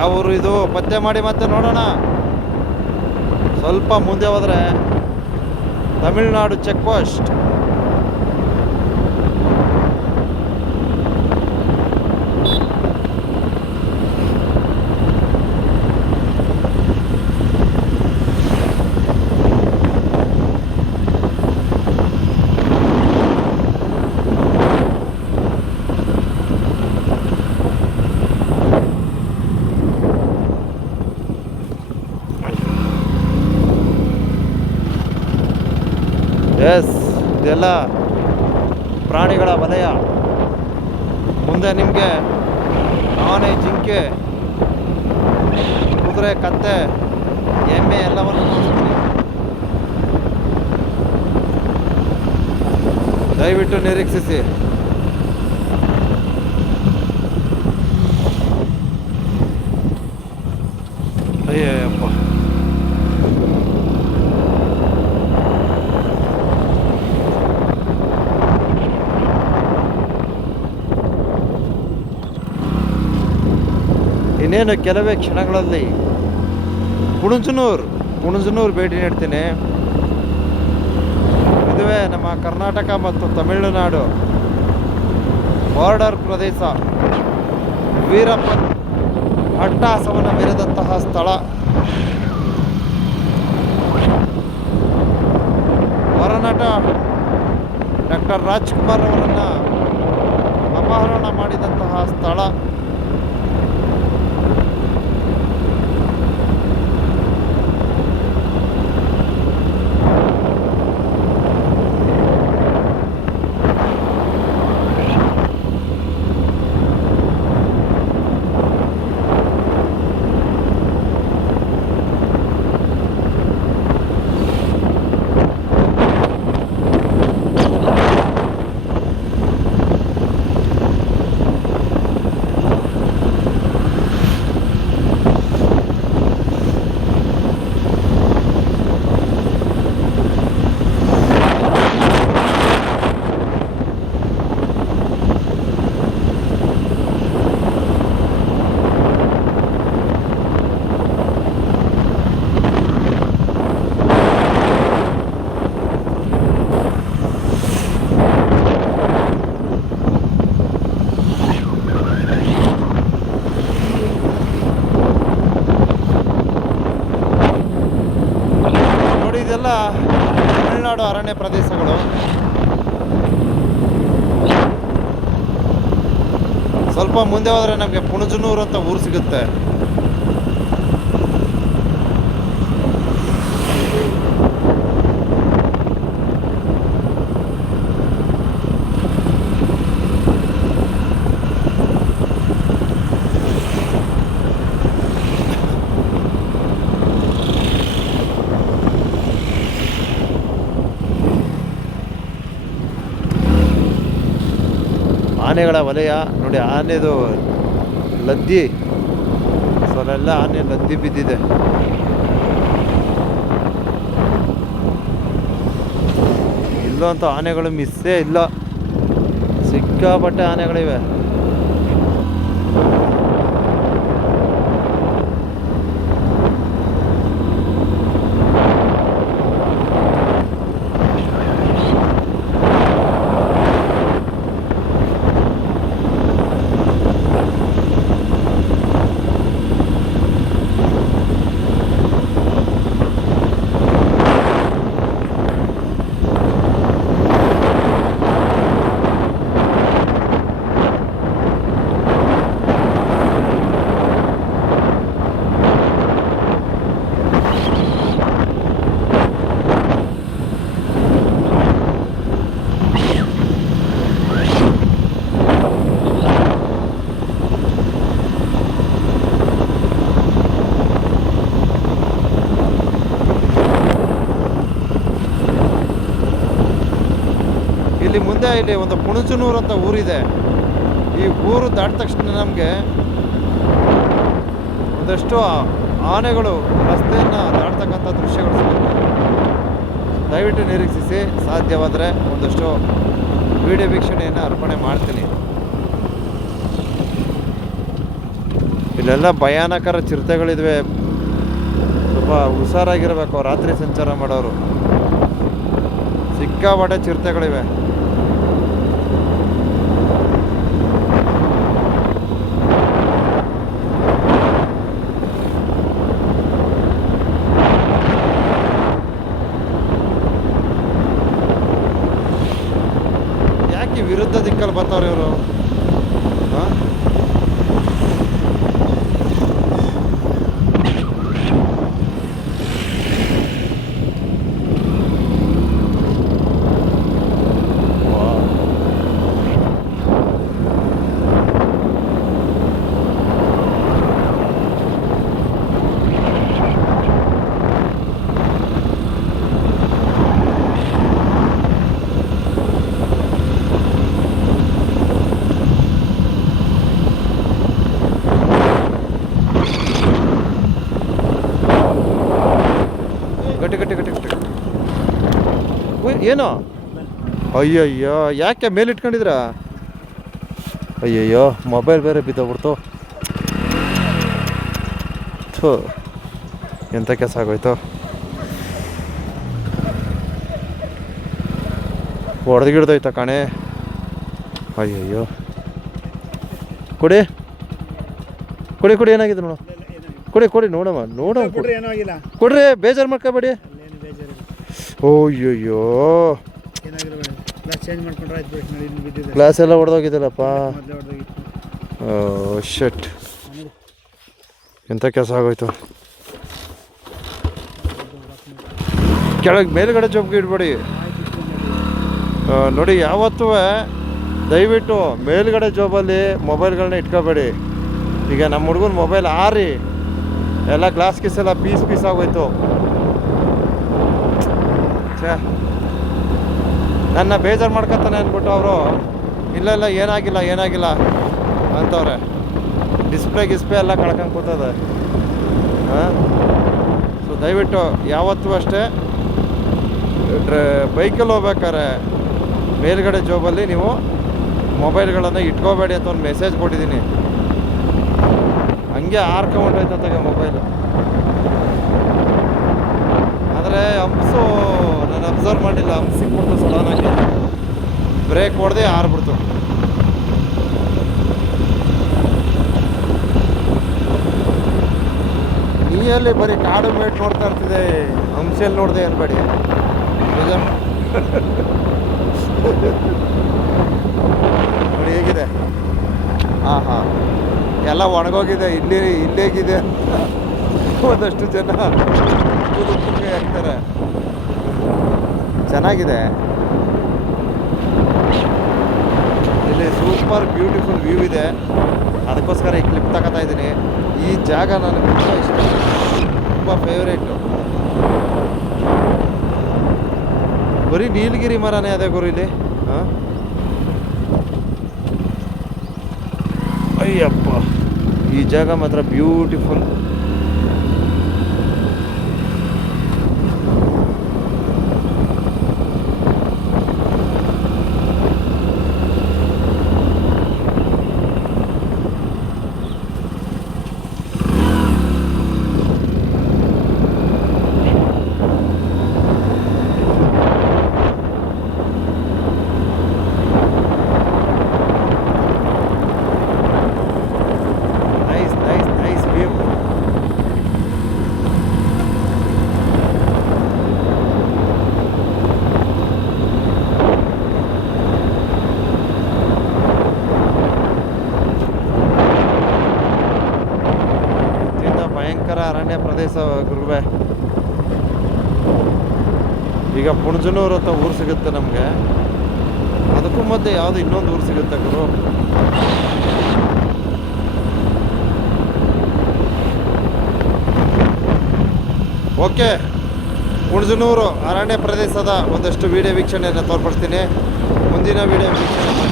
ಯಾವ ಊರು ಇದು ಪತ್ತೆ ಮಾಡಿ ಮತ್ತೆ ನೋಡೋಣ. ಸ್ವಲ್ಪ ಮುಂದೆ ಹೋದರೆ ತಮಿಳುನಾಡು ಚೆಕ್ ಪೋಸ್ಟ್. ಎಸ್, ಇದೆಲ್ಲ ಪ್ರಾಣಿಗಳ ವಲಯ. ಮುಂದೆ ನಿಮಗೆ ಆನೆ, ಜಿಂಕೆ, ಕುದುರೆ, ಕತ್ತೆ, ಎಮ್ಮೆ ಎಲ್ಲವನ್ನು ನೋಡ್ತೀನಿ. ದಯವಿಟ್ಟು ನಿರೀಕ್ಷಿಸಿ. ಅಯ್ಯಪ್ಪ, ಇನ್ನೇನು ಕೆಲವೇ ಕ್ಷಣಗಳಲ್ಲಿ ಕುಣಜನೂರು ಭೇಟಿ ನೀಡ್ತೀನಿ. ಇದುವೇ ನಮ್ಮ ಕರ್ನಾಟಕ ಮತ್ತು ತಮಿಳುನಾಡು ಬಾರ್ಡರ್ ಪ್ರದೇಶ. ವೀರಪ್ಪನ್ ಅಟ್ಟಹಾಸವನ್ನು ಮೆರೆದಂತಹ ಸ್ಥಳ. ಹೊರನಟ ಡಾಕ್ಟರ್ ರಾಜ್ಕುಮಾರ್ ಅವರನ್ನು ಅಪಹರಣ ಮಾಡಿದಂತಹ ಸ್ಥಳ. ಇದೆಲ್ಲ ತಮಿಳುನಾಡು ಅರಣ್ಯ ಪ್ರದೇಶಗಳು. ಸ್ವಲ್ಪ ಮುಂದೆ ಹೋದರೆ ನಮಗೆ ಪುಣಜನೂರು ಅಂತ ಊರು ಸಿಗುತ್ತೆ. ಆನೆಗಳ ವಲಯ ನೋಡಿ. ಆನೆದು ಲದ್ದಿ, ಅಲ್ಲೆಲ್ಲ ಆನೆ ಲದ್ದಿ ಬಿದ್ದಿದೆ. ಇಲ್ಲಂತೂ ಆನೆಗಳು ಮಿಸ್ಸೇ ಇಲ್ಲ, ಸಿಕ್ಕಾಪಟ್ಟೆ ಆನೆಗಳಿವೆ. ಇಲ್ಲಿ ಮುಂದೆ ಇಲ್ಲಿ ಒಂದು ಪುಣಜನೂರು ಅಂತ ಊರಿದೆ. ಈ ಊರು ದಾಟಿದ ತಕ್ಷಣ ನಮಗೆ ಒಂದಷ್ಟು ಆನೆಗಳು ರಸ್ತೆಯನ್ನು ದಾಟ್ತಕ್ಕಂಥ ದೃಶ್ಯಗಳು ಸಿಗುತ್ತೆ. ದಯವಿಟ್ಟು ನಿರೀಕ್ಷಿಸಿ. ಸಾಧ್ಯವಾದರೆ ಒಂದಷ್ಟು ವಿಡಿಯೋ ವೀಕ್ಷಣೆಯನ್ನು ಅರ್ಪಣೆ ಮಾಡ್ತೀನಿ. ಇಲ್ಲೆಲ್ಲ ಭಯಾನಕರ ಚಿರತೆಗಳಿದ್ವೆ, ಸ್ವಲ್ಪ ಹುಷಾರಾಗಿರ್ಬೇಕು ರಾತ್ರಿ ಸಂಚಾರ ಮಾಡೋರು. ಸಿಕ್ಕಾಪಟ್ಟೆ ಚಿರತೆಗಳಿವೆ. ಯಾಕೆ ವಿರುದ್ಧ ದಿಕ್ಕಲ್ಲಿ ಬರ್ತಾವ್ರೆ ಇವರು? ಹಾಂ, ಗಟ್ಟಿ ಗಟ್ಟಿ ಗಟ್ಟಿ ಗಟ್ಟಿ. ಏನೋ? ಅಯ್ಯಯ್ಯೋ, ಯಾಕೆ ಮೇಲೆ ಇಟ್ಕೊಂಡಿದ್ರಾ? ಅಯ್ಯಯ್ಯೋ, ಮೊಬೈಲ್ ಬೇರೆ ಬಿದ್ದೋಗ್ಬಿಡ್ತು. ಥೂ, ಎಂಥ ಕೆಲಸ ಆಗೋಯ್ತು. ಹೊಡೆದ್ಗಿಡ್ದೋಯ್ತ ಕಣೆ. ಅಯ್ಯಯ್ಯೋ, ಕೊಡಿ ಕೊಡಿ ಕೊಡಿ, ಏನಾಗಿದೆ ನೋಡು. ಕೊಡಿ ಕೊಡಿ, ನೋಡಮ್ಮ ನೋಡಮ್ಮ, ಕೊಡ್ರಿ, ಬೇಜಾರು ಮಾಡ್ಕೋಬೇಡಿ. ಓಯ್ಯಯ್ಯೋ, ಗ್ಲಾಸ್ ಎಲ್ಲ ಹೊಡೆದೋಗಿದ್ದಲ್ಲಪ್ಪ. ಶಟ್, ಎಂಥ ಕೆಲಸ ಆಗೋಯ್ತು. ಕೆಳಗೆ ಮೇಲ್ಗಡೆ ಜೋಬ್ಗೆ ಇಡ್ಬೇಡಿ ನೋಡಿ. ಯಾವತ್ತೂ ದಯವಿಟ್ಟು ಮೇಲ್ಗಡೆ ಜೋಬಲ್ಲಿ ಮೊಬೈಲ್ಗಳನ್ನ ಇಟ್ಕೋಬೇಡಿ. ಈಗ ನಮ್ಮ ಹುಡುಗನ ಮೊಬೈಲ್ ಆರಿ ಎಲ್ಲ ಗ್ಲಾಸ್ ಗೀಸ್ ಎಲ್ಲ ಪೀಸ್ ಪೀಸ್ ಆಗೋಯ್ತು. ಛೇ, ನನ್ನ ಬೇಜಾರು ಮಾಡ್ಕೊತಾನೆ ಅಂದ್ಬಿಟ್ಟು ಅವರು ಇಲ್ಲ ಇಲ್ಲ ಏನಾಗಿಲ್ಲ ಏನಾಗಿಲ್ಲ ಅಂತವ್ರೆ. ಡಿಸ್ಪ್ಲೇ ಎಲ್ಲ ಕಳ್ಕೊಂಡು ಕೂತದೆ. ಹಾಂ, ಸೊ ದಯವಿಟ್ಟು ಯಾವತ್ತೂ ಅಷ್ಟೇ ಬೈಕಲ್ಲಿ ಹೋಗ್ಬೇಕಾರೆ ಮೇಲ್ಗಡೆ ಜೋಬಲ್ಲಿ ನೀವು ಮೊಬೈಲ್ಗಳನ್ನು ಇಟ್ಕೋಬೇಡಿ ಅಂತ ಒಂದು ಮೆಸೇಜ್ ಕೊಟ್ಟಿದ್ದೀನಿ. ಹಂಗೆ ಆರ್ಕೊಂಡೋಯ್ತಂತಾಗ ಮೊಬೈಲು. ಆದರೆ ಹಂಪ್ಸು ನಾನು ಅಬ್ಸರ್ವ್ ಮಾಡಿಲ್ಲ, ಹಂಪ್ ಸಿಕ್ಬಿಡ್ತು ಸಡನ್ನಾಗಿ, ಬ್ರೇಕ್ ಹೊಡೆದೇ ಆರ್ಬಿಡ್ತು. ನೀಯಲ್ಲಿ ಬರೀ ಕಾಡು ಮೇಟ್ ನೋಡ್ತಾ ಇರ್ತಿದೆ, ಹಂಸೆಲ್ಲಿ ನೋಡಿದೆ ಅನ್ಬೇಡಿ. ನೋಡಿ ಹೇಗಿದೆ. ಹಾಂ ಹಾಂ, ಎಲ್ಲ ಒಣಗೋಗಿದೆ, ಇಲ್ಲೇಗಿದೆ ಒಂದಷ್ಟು ಜನ ಉಪ್ಪುಗೆ ಹಾಕ್ತಾರೆ. ಚೆನ್ನಾಗಿದೆ ಇಲ್ಲಿ, ಸೂಪರ್ ಬ್ಯೂಟಿಫುಲ್ ವ್ಯೂ ಇದೆ. ಅದಕ್ಕೋಸ್ಕರ ಈ ಕ್ಲಿಪ್ ತಗೋತಾ ಇದ್ದೀನಿ. ಈ ಜಾಗ ನನಗೆ ತುಂಬ ಇಷ್ಟ, ತುಂಬ ಫೇವ್ರೇಟು. ಬರೀ ನೀಲಗಿರಿ ಮರನೇ ಅದೇ ಗುರು ಇಲ್ಲಿ. ಹಾಂ, ಅಯ್ಯಪ್ಪ, ಈ ಜಾಗ ಮಾತ್ರ ಬ್ಯೂಟಿಫುಲ್. ಅರಣ್ಯ ಪ್ರದೇಶ ಗುರುವೆ. ಈಗ ಪುಣಜನೂರು ಅಂತ ಊರು ಸಿಗುತ್ತೆ ನಮಗೆ, ಅದಕ್ಕೂ ಮಧ್ಯೆ ಯಾವುದು ಇನ್ನೊಂದು ಊರು ಸಿಗುತ್ತೆ ಗುರು. ಓಕೆ, ಪುಣಜನೂರು ಅರಣ್ಯ ಪ್ರದೇಶದ ಒಂದಷ್ಟು ವಿಡಿಯೋ ವೀಕ್ಷಣೆಯನ್ನು ತೋರ್ಪಡಿಸ್ತೀನಿ. ಮುಂದಿನ ವಿಡಿಯೋ ವೀಕ್ಷಣೆ